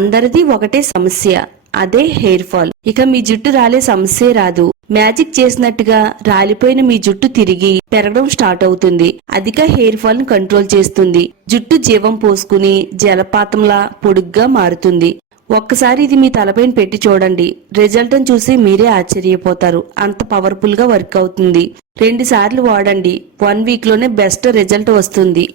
అందరిది ఒకటే సమస్య అదే హెయిర్ ఫాల్. ఇక మీ జుట్టు రాలే సమస్యే రాదు. మ్యాజిక్ చేసినట్టుగా రాలిపోయిన మీ జుట్టు తిరిగి పెరగడం స్టార్ట్ అవుతుంది. అధిక హెయిర్ ఫాల్ను కంట్రోల్ చేస్తుంది. జుట్టు జీవం పోసుకుని జలపాతంలా పొడుగ్గా మారుతుంది. ఒక్కసారి ఇది మీ తలపైన పెట్టి చూడండి. రిజల్ట్ చూసి మీరే ఆశ్చర్యపోతారు. అంత పవర్ఫుల్గా వర్క్ అవుతుంది. రెండు సార్లు వాడండి. వన్ వీక్లోనే బెస్ట్ రిజల్ట్ వస్తుంది.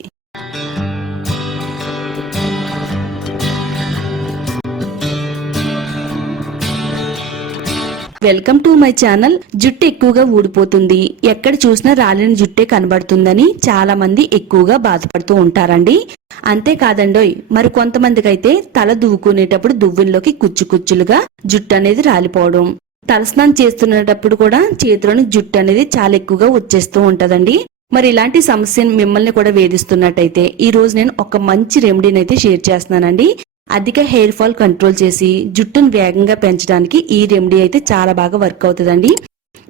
Welcome to my channel. జుట్టు ఎక్కువగా ఊడిపోతుంది. ఎక్కడ చూసినా రాలిన జుట్టే కనబడుతుందని చాలా మంది ఎక్కువగా బాధపడుతూ ఉంటారండి. అంతేకాదండోయ్ మరి కొంతమందికి అయితే తల దువ్వుకునేటప్పుడు దువ్వుల్లోకి కుచ్చు కుచ్చులుగా జుట్టు అనేది రాలిపోవడం. తలస్నానం చేస్తున్నప్పుడు కూడా చేతిలోని జుట్టు అనేది చాలా ఎక్కువగా వచ్చేస్తూ ఉంటదండి. మరి ఇలాంటి సమస్యను మిమ్మల్ని కూడా వేధిస్తున్నట్టయితే ఈ రోజు నేను ఒక మంచి రెమెడీని అయితే షేర్ చేస్తున్నానండి. అధిక హెయిర్ ఫాల్ కంట్రోల్ చేసి జుట్టును వేగంగా పెంచడానికి ఈ రెమెడీ అయితే చాలా బాగా వర్క్ అవుతుందండి.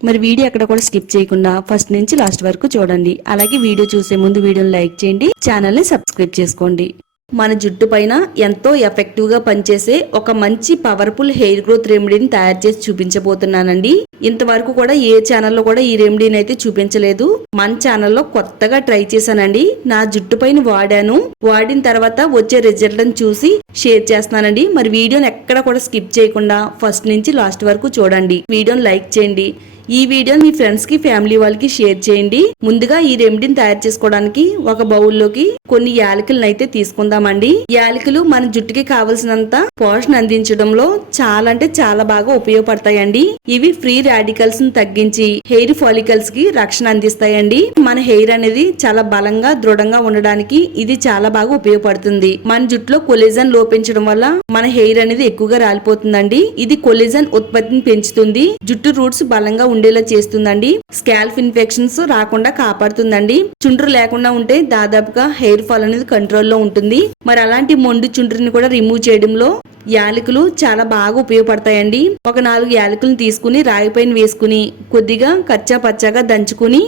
మరి వీడియో అక్కడ కూడా స్కిప్ చేయకుండా ఫస్ట్ నుంచి లాస్ట్ వరకు చూడండి. అలాగే వీడియో చూసే ముందు వీడియోని లైక్ చేయండి. ఛానల్ని సబ్స్క్రైబ్ చేసుకోండి. మన జుట్టు పైన ఎంతో ఎఫెక్టివ్గా పనిచేసే ఒక మంచి పవర్ఫుల్ హెయిర్ గ్రోత్ రెమెడీని తయారు చేసి చూపించబోతున్నానండి. ఇంతవరకు కూడా ఏ ఛానల్లో కూడా ఈ రెమెడీని అయితే చూపించలేదు. మన ఛానల్లో కొత్తగా ట్రై చేశానండి. నా జుట్టు పైన వాడాను. వాడిన తర్వాత వచ్చే రిజల్ట్ చూసి షేర్ చేస్తానండి మరి వీడియోని ఎక్కడ కూడా స్కిప్ చేయకుండా ఫస్ట్ నుంచి లాస్ట్ వరకు చూడండి. వీడియోని లైక్ చేయండి. ఈ వీడియోని మీ ఫ్రెండ్స్కి ఫ్యామిలీ వాళ్ళకి షేర్ చేయండి. ముందుగా ఈ రెమెడీని తయారు చేసుకోవడానికి ఒక బౌల్లోకి కొన్ని యాలకులను అయితే తీసుకుందామండి. యాలకులు మన జుట్టుకి కావలసినంత పోషణ అందించడంలో చాలా అంటే చాలా బాగా ఉపయోగపడతాయండి. ఇవి ఫ్రీ రాడికల్స్ని తగ్గించి హెయిర్ ఫాలికల్స్కి రక్షణ అందిస్తాయండి. మన హెయిర్ అనేది చాలా బలంగా దృఢంగా ఉండడానికి ఇది చాలా బాగా ఉపయోగపడుతుంది. మన జుట్టులో కొలిజన్ లోపించడం వల్ల మన హెయిర్ అనేది ఎక్కువగా రాలిపోతుందండి. ఇది కొలిజన్ ఉత్పత్తిని పెంచుతుంది. జుట్టు రూట్స్ బలంగా ఉండేలా చేస్తుందండి. స్కాల్ఫ్ ఇన్ఫెక్షన్స్ రాకుండా కాపాడుతుందండి. చుండ్రు లేకుండా ఉంటే దాదాపుగా హెయిర్ ఫాల్ అనేది కంట్రోల్లో ఉంటుంది. మరి అలాంటి మొండు చుండ్రుని కూడా రిమూవ్ చేయడంలో యాలకులు చాలా బాగా ఉపయోగపడతాయండి. ఒక నాలుగు యాలకులను తీసుకుని రాయి పైన వేసుకుని కొద్దిగా కచ్చా పచ్చాగా దంచుకుని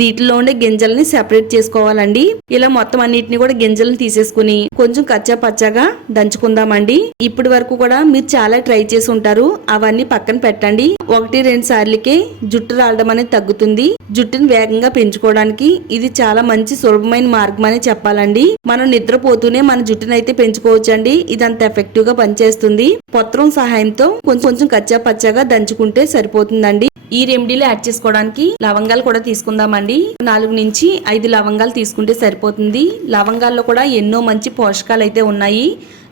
దీంట్లో ఉండే గింజల్ని సెపరేట్ చేసుకోవాలండి. ఇలా మొత్తం అన్నిటిని కూడా గింజలను తీసేసుకుని కొంచెం కచ్చా పచ్చాగా దంచుకుందామండి. ఇప్పటి వరకు కూడా మీరు చాలా ట్రై చేసి ఉంటారు. అవన్నీ పక్కన పెట్టండి. ఒకటి రెండు సార్లకే జుట్టు రాలడం అనేది తగ్గుతుంది. జుట్టుని వేగంగా పెంచుకోవడానికి ఇది చాలా మంచి సులభమైన మార్గం అని చెప్పాలండి. మనం నిద్రపోతూనే మన జుట్టునైతే అయితే పెంచుకోవచ్చండి. ఇది అంత ఎఫెక్టివ్గా పనిచేస్తుంది పత్రం సహాయంతో కొంచెం కొంచెం కచ్చా పచ్చగా దంచుకుంటే సరిపోతుందండి. ఈ రెమెడీలో యాడ్ చేసుకోవడానికి లవంగాలు కూడా తీసుకుందామండి. నాలుగు నుంచి ఐదు లవంగాలు తీసుకుంటే సరిపోతుంది. లవంగాల్లో కూడా ఎన్నో మంచి పోషకాలు అయితే ఉన్నాయి.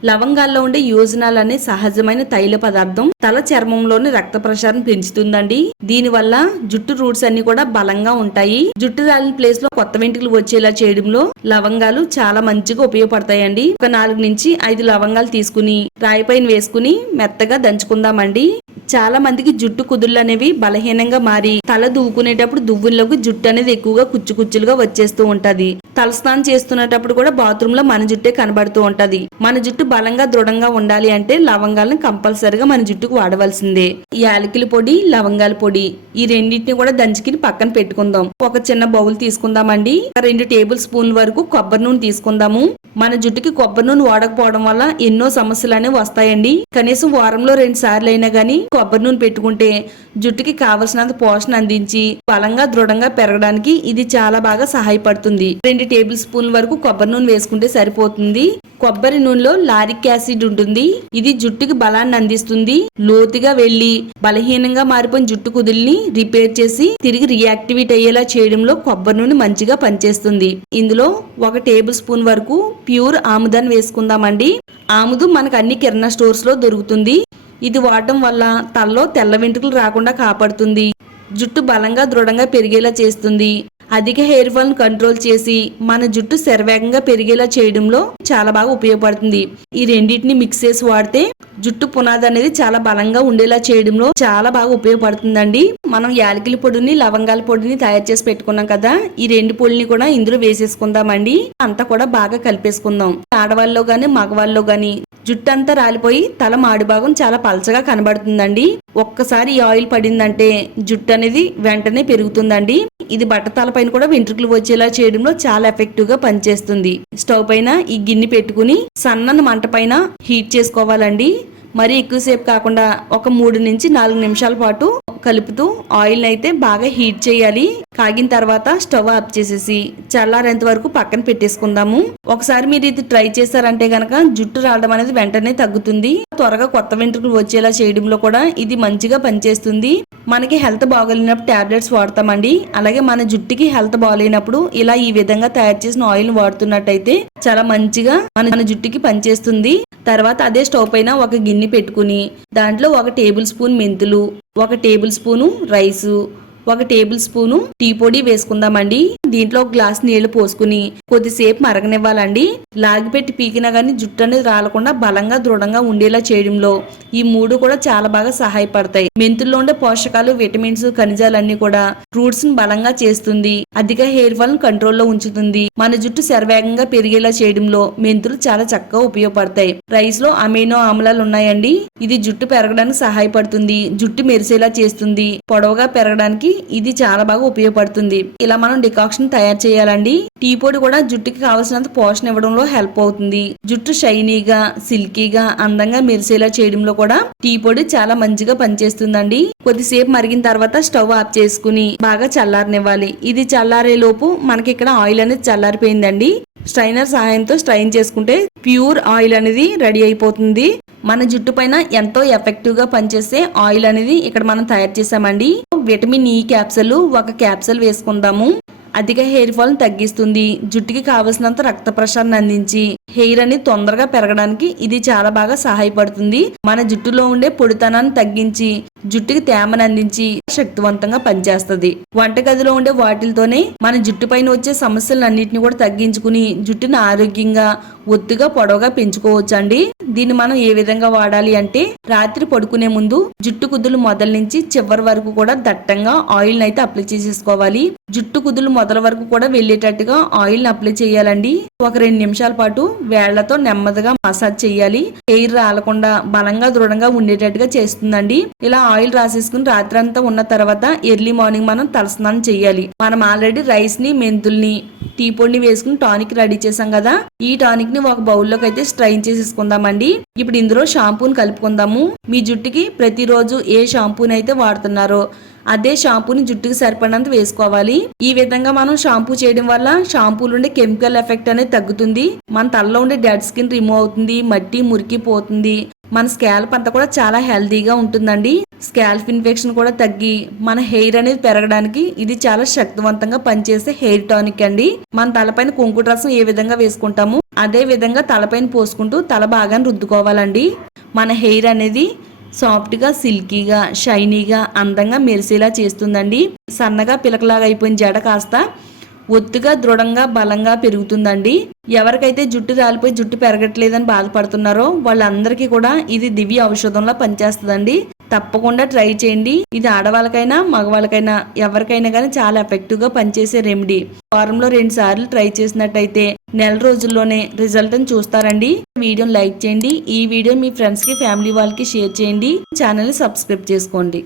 లవంగాల్లో ఉండే యోజనాలు అనే సహజమైన తైల పదార్థం. తల చర్మంలోని రక్త ప్రసారం పెంచుతుందండి. దీని వల్ల జుట్టు రూట్స్ అన్ని కూడా బలంగా ఉంటాయి. జుట్టు రాలిన ప్లేస్లో కొత్త వెంట్రుకలు వచ్చేలా చేయడంలో లవంగాలు చాలా మంచిగా ఉపయోగపడతాయండి. ఒక నాలుగు నుంచి ఐదు లవంగాలు తీసుకుని రాయి పైన వేసుకుని మెత్తగా దంచుకుందామండి. చాలా మందికి జుట్టు కుదుళ్ళు అనేవి బలహీనంగా మారి తల దువ్వుకునేటప్పుడు దువ్వుల్లోకి జుట్టు అనేది ఎక్కువగా కుచ్చు కుచ్చులుగా వచ్చేస్తూ ఉంటది. తలస్నానం చేస్తున్నప్పుడు కూడా బాత్రూమ్లో మన జుట్టే కనబడుతూ ఉంటది. మన జుట్టు బలంగా దృఢంగా ఉండాలి అంటే లవంగాలను కంపల్సరిగా మన జుట్టుకు వాడవలసిందే. యాలకుల పొడి లవంగాల పొడి ఈ రెండింటిని కూడా దంచుకుని పక్కన పెట్టుకుందాం. ఒక చిన్న బౌల్ తీసుకుందామండి. రెండు టేబుల్ స్పూన్ల వరకు కొబ్బరి నూనె తీసుకుందాము. మన జుట్టుకి కొబ్బరి నూనె వాడకపోవడం వల్ల ఎన్నో సమస్యలు అనేవి వస్తాయండి. కనీసం వారంలో రెండు సార్లు అయినా గానీ కొబ్బరి నూనె పెట్టుకుంటే జుట్టుకి కావలసినంత పోషణ అందించి బలంగా దృఢంగా పెరగడానికి ఇది చాలా బాగా సహాయపడుతుంది. రెండు టేబుల్ స్పూన్ల వరకు కొబ్బరి నూనె వేసుకుంటే సరిపోతుంది. కొబ్బరి నూనెలో లారిక్ యాసిడ్ ఉంటుంది. ఇది జుట్టుకి బలాన్ని అందిస్తుంది. లోతుగా వెళ్ళి బలహీనంగా మారిపోయిన జుట్టు కుదుల్ని రిపేర్ చేసి తిరిగి రియాక్టివేట్ అయ్యేలా చేయడంలో కొబ్బరి నూనె మంచిగా పనిచేస్తుంది. ఇందులో ఒక టేబుల్ స్పూన్ వరకు ప్యూర్ ఆముదాన్ని వేసుకుందామండి. ఆముదు మనకు అన్ని కిరాణా స్టోర్స్లో దొరుకుతుంది. ఇది వాడటం వల్ల తలలో తెల్ల వెంట్రుకలు రాకుండా కాపాడుతుంది. జుట్టు బలంగా దృఢంగా పెరిగేలా చేస్తుంది. అధిక హెయిర్ ఫాల్ను కంట్రోల్ చేసి మన జుట్టు శరవేగంగా పెరిగేలా చేయడంలో చాలా బాగా ఉపయోగపడుతుంది. ఈ రెండింటిని మిక్స్ చేసి వాడితే జుట్టు పునాది అనేది చాలా బలంగా ఉండేలా చేయడంలో చాలా బాగా ఉపయోగపడుతుందండి. మనం యాలకుల పొడిని లవంగాల పొడిని తయారు చేసి పెట్టుకున్నాం కదా ఈ రెండు పొడిని కూడా ఇందులో వేసేసుకుందామండి. అంతా కూడా బాగా కలిపేసుకుందాం. ఆడవాళ్ళలో గాని మగవాళ్ళలో గాని జుట్టంతా రాలిపోయి తల మాడి భాగం చాలా పలచగా కనబడుతుందండి. ఒక్కసారి ఈ ఆయిల్ పడిందంటే జుట్టు అనేది వెంటనే పెరుగుతుందండి. ఇది బట్ట పైన కూడా వెంట్రుకలు వచ్చేలా చేయడంలో చాలా ఎఫెక్టివ్గా పనిచేస్తుంది. స్టవ్ పైన ఈ గిన్నె పెట్టుకుని సన్నని మంట పైన హీట్ చేసుకోవాలండి. మరి ఎక్కువసేపు కాకుండా ఒక మూడు నుంచి నాలుగు నిమిషాల పాటు కలుపుతూ ఆయిల్ అయితే బాగా హీట్ చేయాలి. కాగిన తర్వాత స్టవ్ ఆఫ్ చేసేసి చల్లారేంత వరకు పక్కన పెట్టేసుకుందాము. ఒకసారి మీరు ఇది ట్రై చేశారంటే గనక జుట్టు రావడం అనేది వెంటనే తగ్గుతుంది. త్వరగా కొత్త వెంట్రుకలు వచ్చేలా చేయడంలో కూడా ఇది మంచిగా పనిచేస్తుంది. మనకి హెల్త్ బాగోలేనప్పుడు టాబ్లెట్స్ వాడతామండి. అలాగే మన జుట్టుకి హెల్త్ బాగోలేనప్పుడు ఇలా ఈ విధంగా తయారు చేసిన ఆయిల్ వాడుతున్నట్టయితే చాలా మంచిగా మన మన జుట్టుకి పనిచేస్తుంది. తర్వాత అదే స్టవ్ పైన ఒక గిన్నె పెట్టుకుని దాంట్లో ఒక టేబుల్ స్పూన్ మెంతులు ఒక టేబుల్ స్పూను రైసు ఒక టేబుల్ స్పూను టీ పొడి వేసుకుందామండి. దీంట్లో ఒక గ్లాస్ నీళ్ళు పోసుకుని కొద్దిసేపు మరగనివ్వాలండి. లాగిపెట్టి పీకినా గానీ జుట్టు అనేది రాలకుండా బలంగా దృఢంగా ఉండేలా చేయడంలో ఈ మూడు కూడా చాలా బాగా సహాయపడతాయి. మెంతుల్లో ఉండే పోషకాలు విటమిన్స్ ఖనిజాలన్నీ కూడా రూట్స్ని బలంగా చేస్తుంది. అధిక హెయిర్ ఫాల్ కంట్రోల్లో ఉంచుతుంది. మన జుట్టు శరవేగంగా పెరిగేలా చేయడంలో మెంతులు చాలా చక్కగా ఉపయోగపడతాయి. రైస్లో అమైనో ఆమ్లాలు ఉన్నాయండి. ఇది జుట్టు పెరగడానికి సహాయపడుతుంది. జుట్టు మెరిసేలా చేస్తుంది. పొడవుగా పెరగడానికి ఇది చాలా బాగా ఉపయోగపడుతుంది. ఇలా మనం డికాక్షన్ తయారు చేయాలండి. టీ పొడి కూడా జుట్టుకి కావాల్సినంత పోషణ ఇవ్వడంలో హెల్ప్ అవుతుంది. జుట్టు షైనీగా సిల్కీగా అందంగా మెరిసేలా చేయడంలో కూడా టీ పొడి చాలా మంచిగా పనిచేస్తుందండి. కొద్దిసేపు మరిగిన తర్వాత స్టవ్ ఆఫ్ చేసుకుని బాగా చల్లారనివ్వాలి. ఇది చల్లారే లోపు మనకి ఇక్కడ ఆయిల్ అనేది చల్లారిపోయిందండి. స్ట్రైనర్ సహాయంతో స్ట్రైన్ చేసుకుంటే ప్యూర్ ఆయిల్ అనేది రెడీ అయిపోతుంది. మన జుట్టు పైన ఎంతో ఎఫెక్టివ్గా పనిచేసే ఆయిల్ అనేది ఇక్కడ మనం తయారు చేసామండి విటమిన్ ఈ క్యాప్సల్ ఒక క్యాప్సల్ వేసుకుందాము. అధిక హెయిర్ ఫాల్ తగ్గిస్తుంది. జుట్టుకి కావలసినంత రక్త ప్రసరణ అందించి హెయిర్ అనేది తొందరగా పెరగడానికి ఇది చాలా బాగా సహాయపడుతుంది. మన జుట్టులో ఉండే పొడితనాన్ని తగ్గించి జుట్టుకి తేమను అందించి శక్తివంతంగా పనిచేస్తుంది. వంటగదిలో ఉండే వాటిలతోనే మన జుట్టు పైన వచ్చే సమస్యలన్నింటినీ కూడా తగ్గించుకుని జుట్టుని ఆరోగ్యంగా ఒత్తుగా పొడవుగా పెంచుకోవచ్చు అండి దీన్ని మనం ఏ విధంగా వాడాలి అంటే రాత్రి పడుకునే ముందు జుట్టు కుదులు మొదల నుంచి చివరి వరకు కూడా దట్టంగా ఆయిల్ అయితే అప్లై చేసేసుకోవాలి. జుట్టు కుదులు మొదల వరకు కూడా వెళ్ళేటట్టుగా ఆయిల్ అప్లై చేయాలండి. ఒక రెండు నిమిషాల పాటు వేళ్ళతో నెమ్మదిగా మసాజ్ చేయాలి. హెయిర్ రాలకుండా బలంగా దృఢంగా ఉండేటట్టుగా చేస్తుందండి. ఇలా ఆయిల్ రాసేసుకుని రాత్రి అంతా ఉన్న తర్వాత ఎర్లీ మార్నింగ్ మనం తలస్నానం చేయాలి. మనం ఆల్రెడీ రైస్ని మెంతుల్ని టీ పొడిని వేసుకుని టానిక్ రెడీ చేసాం కదా. ఈ టానిక్ని ఒక బౌల్లోకి అయితే స్ట్రైన్ చేసేసుకుందామండి. ఇప్పుడు ఇందులో షాంపూని కలుపుకుందాము. మీ జుట్టుకి ప్రతిరోజు ఏ షాంపూని అయితే వాడుతున్నారో అదే షాంపూని జుట్టుకి సరిపడినంత వేసుకోవాలి. ఈ విధంగా మనం షాంపూ చేయడం వల్ల షాంపూలు ఉండే కెమికల్ ఎఫెక్ట్ అనేది తగ్గుతుంది. మన తలలో ఉండే డెడ్ స్కిన్ రిమూవ్ అవుతుంది మట్టి మురికి పోతుంది మన స్కాల్ప్ అంతా కూడా చాలా హెల్దీగా ఉంటుందండి. స్కాల్ప్ ఇన్ఫెక్షన్ కూడా తగ్గి మన హెయిర్ అనేది పెరగడానికి ఇది చాలా శక్తివంతంగా పనిచేసే హెయిర్ టానిక్ అండి. మన తలపైన కుంకుడు రసం ఏ విధంగా వేసుకుంటాము అదే విధంగా తలపైన పోసుకుంటూ తల బాగా రుద్దుకోవాలండి. మన హెయిర్ అనేది సాఫ్ట్గా సిల్కీగా షైనీగా అందంగా మెరిసేలా చేస్తుందండి. సన్నగా పిలకలాగా అయిపోయిన జడ కాస్త ఒత్తుగా దృఢంగా బలంగా పెరుగుతుందండి. ఎవరికైతే జుట్టు రాలిపోయి జుట్టు పెరగట్లేదని బాధపడుతున్నారో వాళ్ళందరికీ కూడా ఇది దివ్య ఔషధంలా పనిచేస్తుందండి. తప్పకుండా ట్రై చేయండి. ఇది ఆడవాళ్ళకైనా మగవాళ్ళకైనా ఎవరికైనా కానీ చాలా ఎఫెక్టివ్గా పనిచేసే రెమెడీ. వారంలో రెండు సార్లు ట్రై చేసినట్టయితే నెల రోజుల్లోనే రిజల్ట్ అని చూస్తారండి. వీడియోని లైక్ చేయండి. ఈ వీడియో మీ ఫ్రెండ్స్కి ఫ్యామిలీ వాళ్ళకి షేర్ చేయండి. ఛానల్ని సబ్స్క్రైబ్ చేసుకోండి.